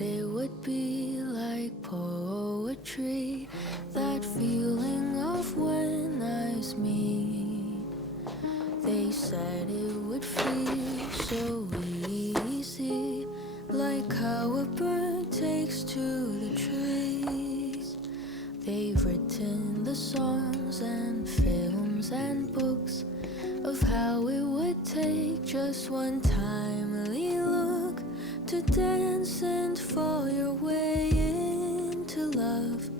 said it would be like poetry, that feeling of when eyes meet. They said it would feel so easy, like how a bird takes to the trees. They've written the songs and films and books of how it would take just one timely look to dance and fall your way into love.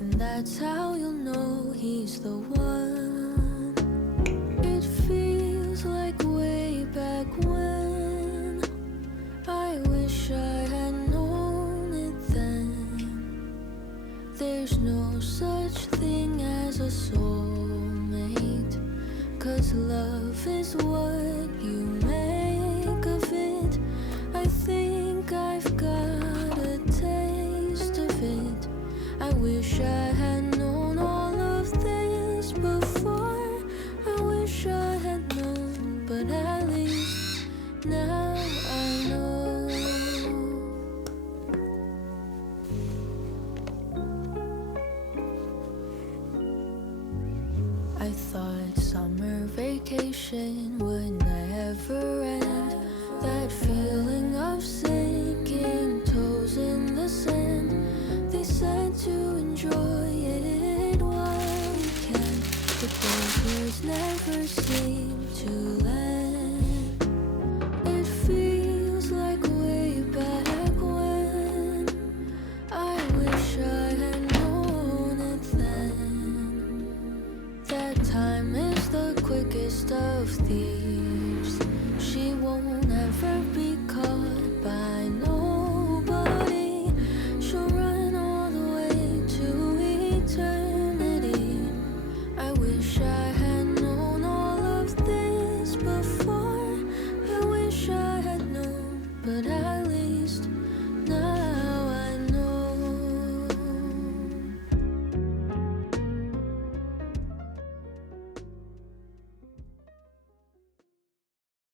And that's how you'll know he's the one. It feels like way back when. I wish I had known it then. There's no such thing as a soulmate, 'cause love is what you make of it. I think I've got a taste of it. I wish I had known all of this before. I wish I had known, but at least now I know. I thought summer vacation would never end. That feeling of sinking toes in the sand. They said to enjoy it while you can, but those words never seem to land.